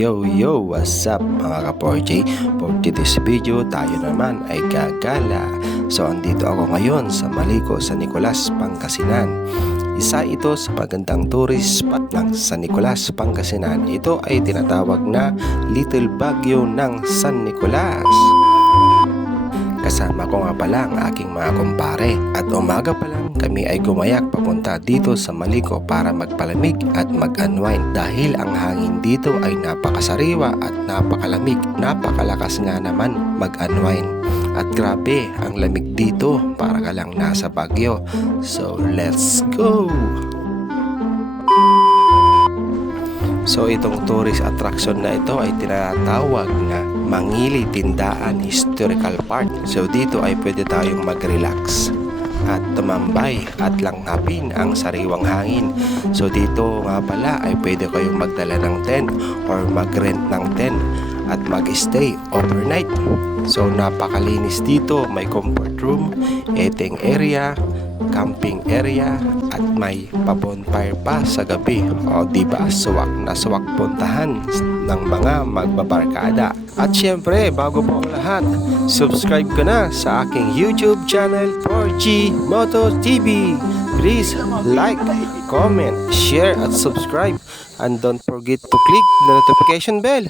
Yo, what's up mga ka-4J? For this video, tayo naman ay gagala. So, andito ako ngayon sa Maliko, San Nicolas, Pangasinan. Isa ito sa magandang tourist spot ng San Nicolas, Pangasinan. Ito ay tinatawag na Little Baguio ng San Nicolas. Kasama ko nga pala ang aking mga kumpare at umaga pa lang kami ay gumayak papunta dito sa Maliko para magpalamig at mag-unwind dahil ang hangin dito ay napakasariwa at napakalamig, napakalakas nga naman mag-unwind at grabe ang lamig dito para ka lang nasa Baguio. So let's go! So itong tourist attraction na ito ay tinatawag na Mangili Tindaan Historical Park. So dito ay pwede tayong mag-relax at tumambay at langhapin ang sariwang hangin. So dito nga pala ay pwede kayong magdala ng tent or mag-rent ng tent at mag-stay overnight. So napakalinis dito, may comfort room, eating area, camping area at may pa-bonfire pa sa gabi. O diba, suwak na suwak puntahan ng mga magbabarkada. At syempre, bago po ang lahat, subscribe ka na sa aking YouTube channel 4G Moto TV. Please like, comment, share at subscribe. And don't forget to click the notification bell